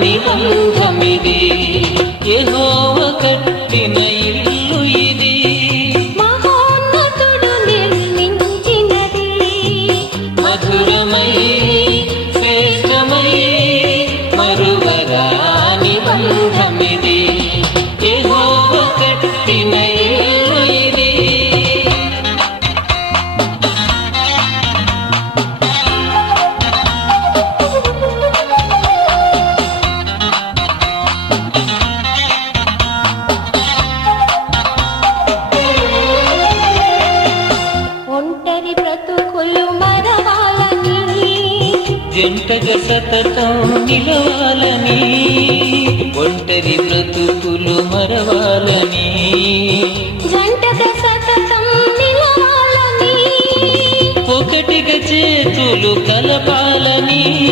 నిబంధమిది యెహోవ కట్టిన ఇల్లు ఇది. మహోన్నతుడు నిర్మించినది. మధురమై శ్రేష్టమై మరువరాని బంధమిది యెహోవ కట్టిన ఒంటరి బ్రతుకులు మరవాలని. జంటగా సతతం నిలవాలని. ఒంటరి బ్రతుకులు మరవాలని. జంటగా సతతం నిలవాలని. ఒకటిగా చేతులు కలపాలని.